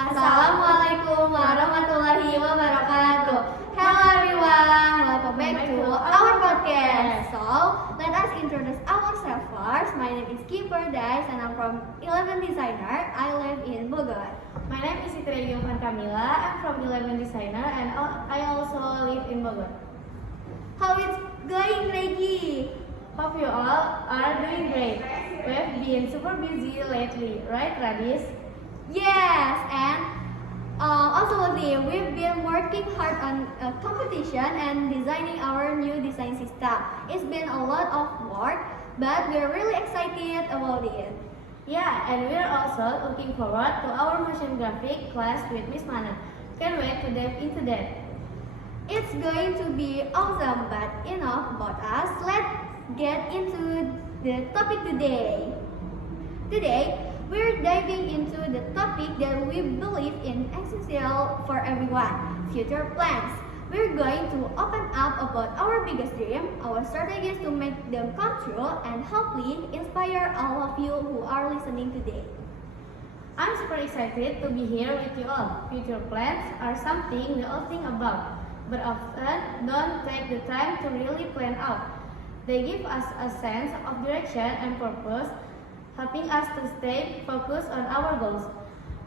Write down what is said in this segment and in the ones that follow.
Assalamualaikum warahmatullahi wabarakatuh. Hello everyone, welcome back to our podcast. So, let us introduce ourselves first. My name is Kipper Dice and I'm from 11 Designer. I live in Bogor. My name is Fitri Yofan Kamila. I'm from 11 Designer and I also live in Bogor. How is going, Regi? Hope you all are doing great. We've been super busy lately, right, Radis? Yes, and absolutely, we've been working hard on a competition and designing our new design system. It's been a lot of work, but we're really excited about it. Yeah, and we're also looking forward to our motion graphic class with Miss Mana. Can't wait to dive into that. It's going to be awesome, but enough about us. Let's get into the topic today. Today, we're diving into the topic that we believe is essential for everyone, future plans. We're going to open up about our biggest dream, our strategies to make them come true, and hopefully inspire all of you who are listening today. I'm super excited to be here with you all. Future plans are something we all think about, but often don't take the time to really plan out. They give us a sense of direction and purpose, helping us to stay focused on our goals.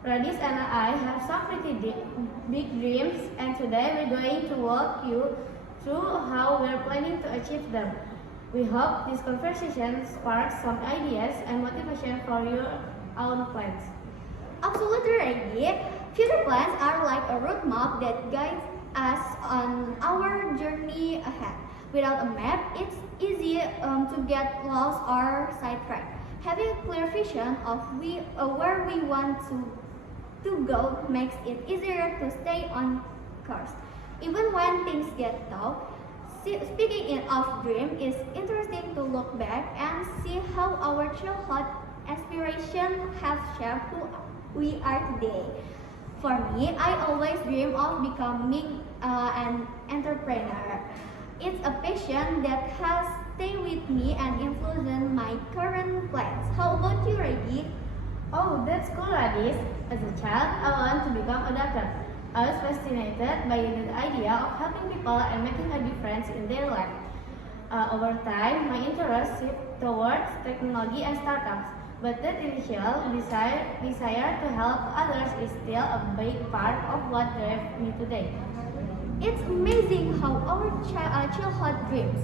Radis and I have some pretty big dreams, and today we're going to walk you through how we're planning to achieve them. We hope this conversation sparks some ideas and motivation for your own plans. Absolutely, Reggie. Future plans are like a roadmap that guides us on our journey ahead. Without a map, it's easy to get lost or sidetracked. Having a clear vision of where we want to go makes it easier to stay on course. Even when things get tough, speaking of dream, it's interesting to look back and see how our childhood aspirations have shaped who we are today. For me, I always dream of becoming an entrepreneur. It's a passion that has stayed with me and influenced my current plans. How about you, Reggie? Oh, that's cool, Radis. As a child, I want to become a doctor. I was fascinated by the idea of helping people and making a difference in their life. Over time, my interest shifted towards technology and startups, but that initial desire to help others is still a big part of what drives me today. It's amazing how our childhood dreams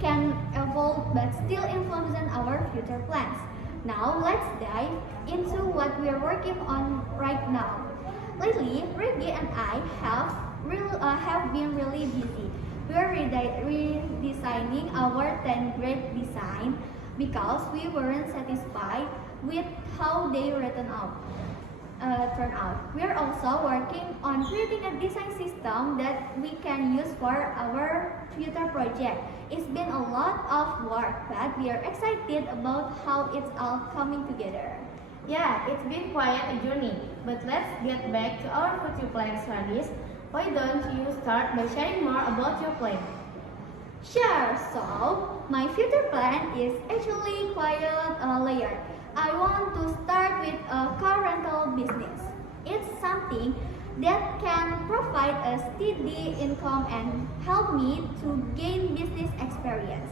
can evolve but still influence our future plans. Now, let's dive into what we're working on right now. Lately, Reggie and I have been really busy. We're redesigning our 10th grade design because we weren't satisfied with how they turn out. We're also working on creating a design system that we can use for our future project. It's been a lot of work, but we are excited about how it's all coming together. Yeah, it's been quite a journey, but let's get back to our future plans, Radis. Why don't you start by sharing more about your plan? Sure, so my future plan is actually quite layered. I want to start with a car rental business. It's something that can provide a steady income and help me to gain business experience.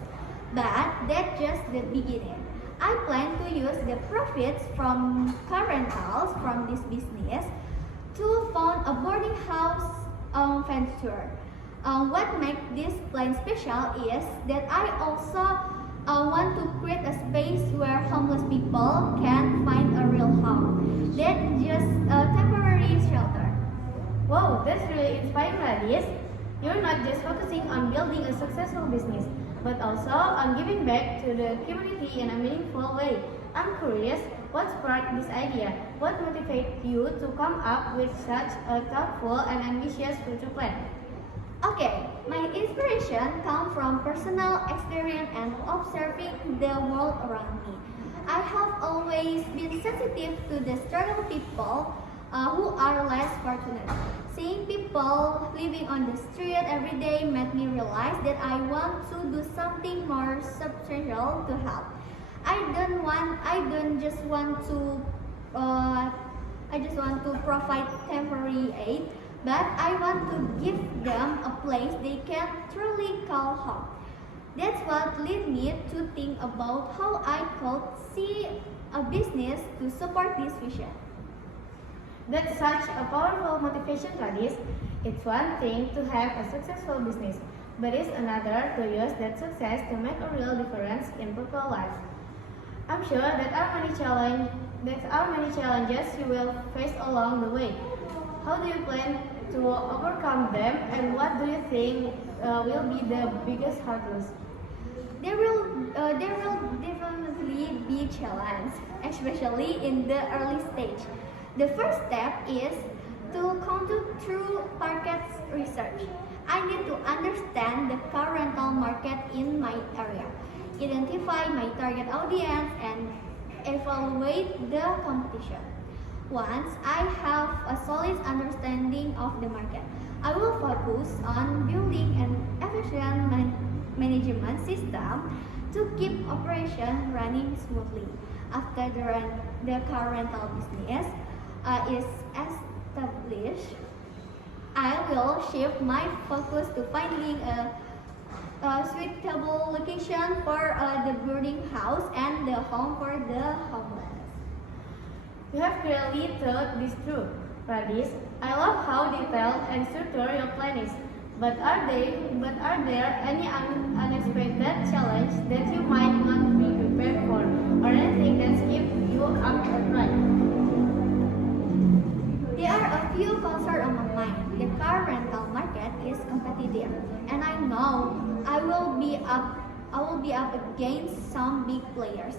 But that's just the beginning. I plan to use the profits from car rentals from this business to fund a boarding house venture. What makes this plan special is that I also want to create a space where homeless people can find a real home, not just a temporary shelter. Wow, that's really inspiring, Radis. You're not just focusing on building a successful business, but also on giving back to the community in a meaningful way. I'm curious, what sparked this idea? What motivated you to come up with such a thoughtful and ambitious future plan? Okay, my inspiration comes from personal experience and observing the world around me. I have always been sensitive to the struggle people who are less fortunate. Seeing people living on the street every day made me realize that I want to do something more substantial to help. I don't just want to I just want to provide temporary aid, but I want to give them a place they can truly call home. That's what led me to think about how I could see a business to support this vision. That's such a powerful motivation, Radis. It's one thing to have a successful business, but it's another to use that success to make a real difference in people's lives. I'm sure that are many challenges you will face along the way. How do you plan to overcome them, and what do you think will be the biggest hurdles? There will definitely be challenge, especially in the early stage. The first step is to conduct through market research. I need to understand the current rental market in my area, identify my target audience, and evaluate the competition. Once I have a solid understanding of the market, I will focus on building an efficient management system to keep operation running smoothly. After the car rental business is established, I will shift my focus to finding a suitable location for the boarding house and the home for the homeless. You have clearly thought this through, Radis. I love how detailed and structured your plan is. But are there any unexpected challenge that you might not be prepared for, or anything that's keep you up at night? There are a few concerns on my mind. The car rental market is competitive, and I know I will be up against some big players.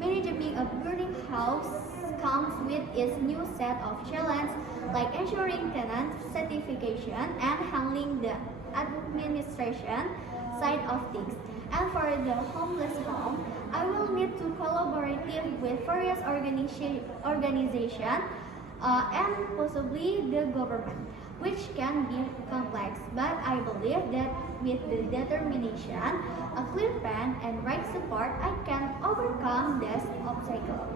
Managing a boarding house comes with its new set of challenges like ensuring tenant certification and handling the administration side of things. And for the homeless home, I will need to collaborate with various organizations and possibly the government, which can be complex. But I believe that with the determination, a clear plan, and right support, I can overcome this obstacle.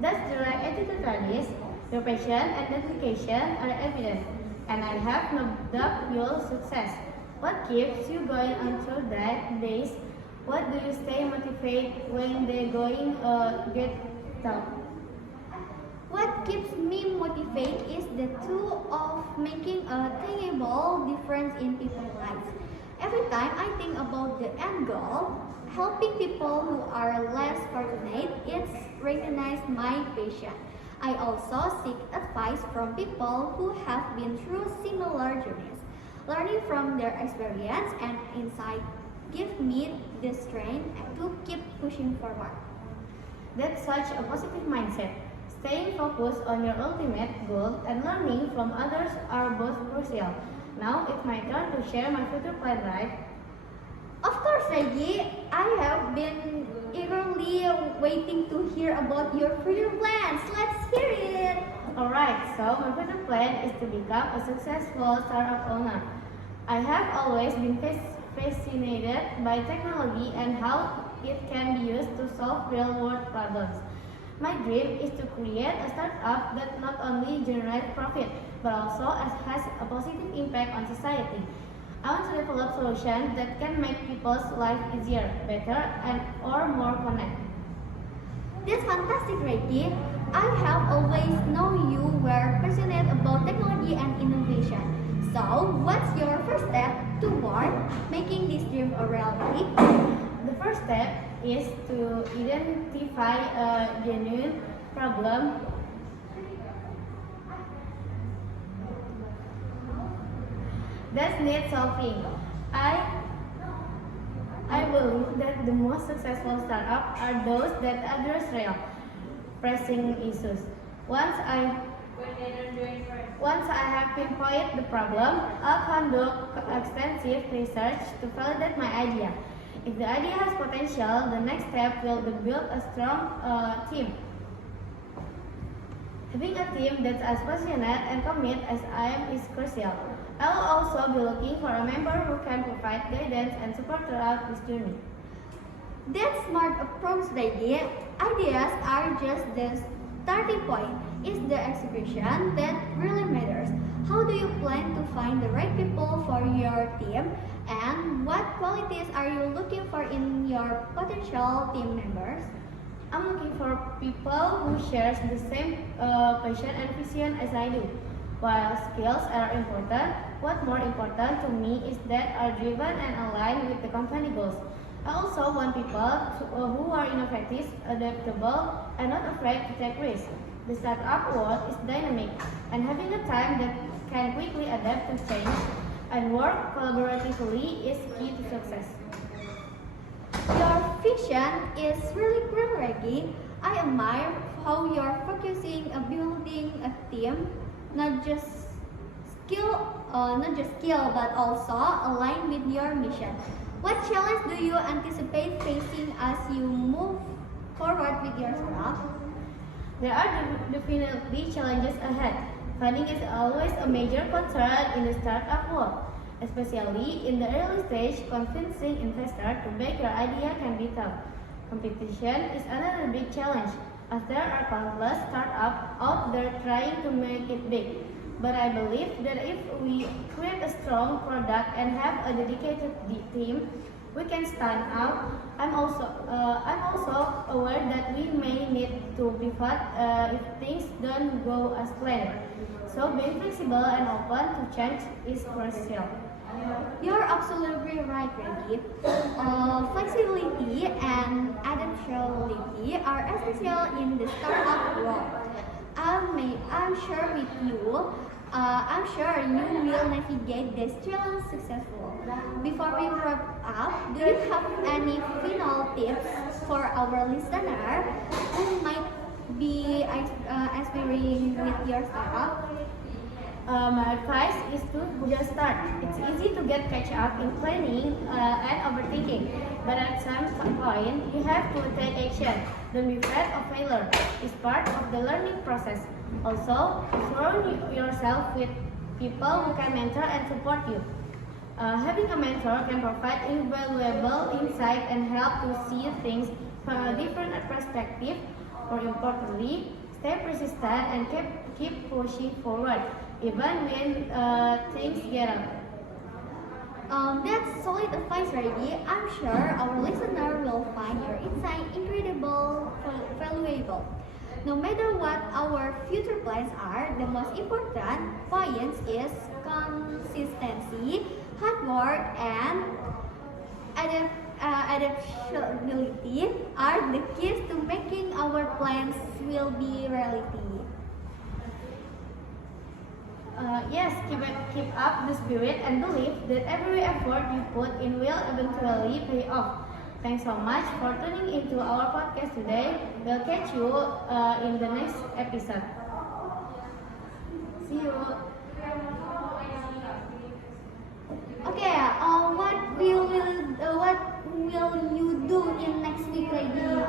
That's the right attitude, Radis. Your passion and dedication are evident, and I have no doubt you'll success. What keeps you going on through that days? What do you stay motivated when the going get tough? What keeps me motivated is the tool of making a tangible difference in people's lives. Every time I think about the end goal, helping people who are less fortunate, it's recognized my passion. I also seek advice from people who have been through similar journeys. Learning from their experience and insight give me the strength to keep pushing forward. That's such a positive mindset. Staying focused on your ultimate goal and learning from others are both crucial. Now it's my turn to share my future plan, right? Of course, Reggie, I have been eagerly waiting to hear about your future plans. Let's hear it. Alright, so my future plan is to become a successful startup owner. I have always been fascinated by technology and how it can be used to solve real world problems. My dream is to create a startup that not only generates profit but also has a positive impact on society. I want to develop solutions that can make people's life easier, better, and or more connected. That's fantastic, Reggie. I have always known you were passionate about technology and innovation. So, what's your first step toward making this dream a reality? The first step is to identify a genuine problem that needs solving. I believe that the most successful startups are those that address real, pressing issues. Once I once I have pinpointed the problem, I'll conduct extensive research to validate my idea. If the idea has potential, the next step will be build a strong team. Having a team that's as passionate and committed as I am is crucial. I will also be looking for a member who can provide guidance and support throughout this journey. That smart approach, Reggie. Ideas are just starting point is the execution that really matters. How do you plan to find the right people for your team, and what qualities are you looking for in your potential team members? I'm looking for people who share the same passion and vision as I do. While skills are important, what more important to me is that are driven and aligned with the company goals. I also want people who are innovative, adaptable, and not afraid to take risks. The startup world is dynamic, and having a time that can quickly adapt to change and work collaboratively is key to success. Your vision is really great, Reggie. I admire how you're focusing on building a team, not just skill, but also aligned with your mission. What challenge do you anticipate facing as you move forward with your startup? There are definitely challenges ahead. Funding is always a major concern in the startup world, especially in the early stage. Convincing investors to back your idea can be tough. Competition is another big challenge, as there are countless startups out there trying to make it big. But I believe that if we create a strong product and have a dedicated team, we can stand out. I'm also aware that we may need to pivot if things don't go as planned. So being flexible and open to change is crucial. You're absolutely right, Reggie. Flexibility and adaptability are essential in the startup world. I'm sure with you, I'm sure you will navigate this challenge successful. Before we wrap up, do you have any final tips for our listener who might be aspiring with your startup? My advice is to just start. It's easy to get catch up in planning and overthinking, but at some point you have to take action. Don't be afraid of failure. It's part of the learning process. Also, surround yourself with people who can mentor and support you. Having a mentor can provide invaluable insight and help to see things from a different perspective. More importantly, stay persistent and keep pushing forward, even when things get up. That's solid advice, Reggie. I'm sure our listener will find your insight incredible, valuable. No matter what our future plans are, the most important point is consistency, hard work, and adaptability are the keys to making our plans will be reality. Yes, keep up the spirit and believe that every effort you put in will eventually pay off. Thanks so much for tuning into our podcast today. We'll catch you in the next episode. See you. Okay, what will you do in next week, Reggie?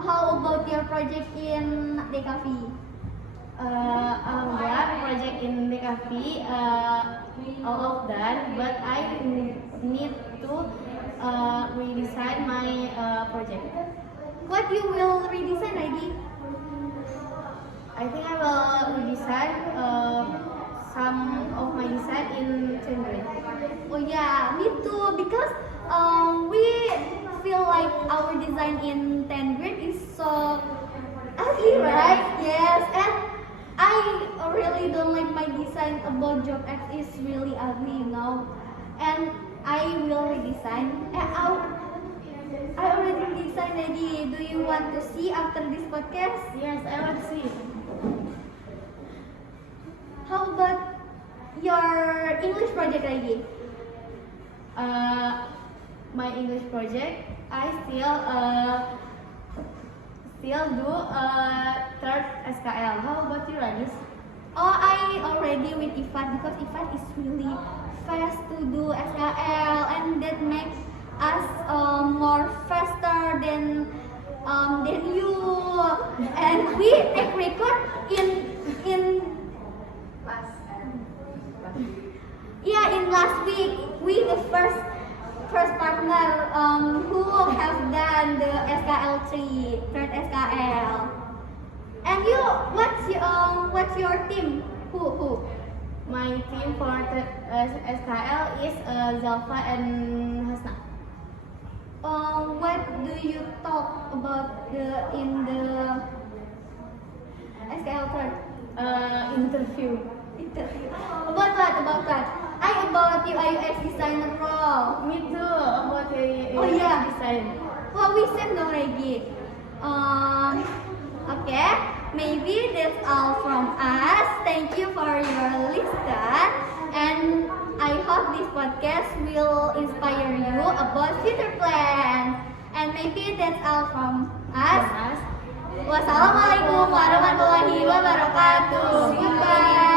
How about your project in DKV? Alhamdulillah, project in DKV all done, but I need to redesign my project. What you will redesign, Reggie? I think I will redesign some of my design in Cambridge. Oh yeah, me too. Because we feel like our design in 10th grade is so ugly, right? Yes, and I really don't like my design about Job X is really ugly, and I will redesign. I already designed already. Do you want to see after this podcast? Yes, I want to see. How about your English project lagi? My English project, I still do third SKL. How about you, Radis? Oh, I already with Ifat because Ifat is really fast to do SKL, and that makes us more faster than you. And we take record in in last week we the first partner who have done the SKL 3 third SKL. what's your team? Who? My team for the SKL is Zalfa and Hasna. What do you talk about in the SKL third Interview. interview? About what? About what? About UI UX designer role. Me too. About the Oh, yeah. design. Well, we said already. Okay. Maybe that's all from us. Thank you for your listen, and I hope this podcast will inspire you about future plans. And maybe that's all from us. Wassalamualaikum warahmatullahi wabarakatuh. Goodbye.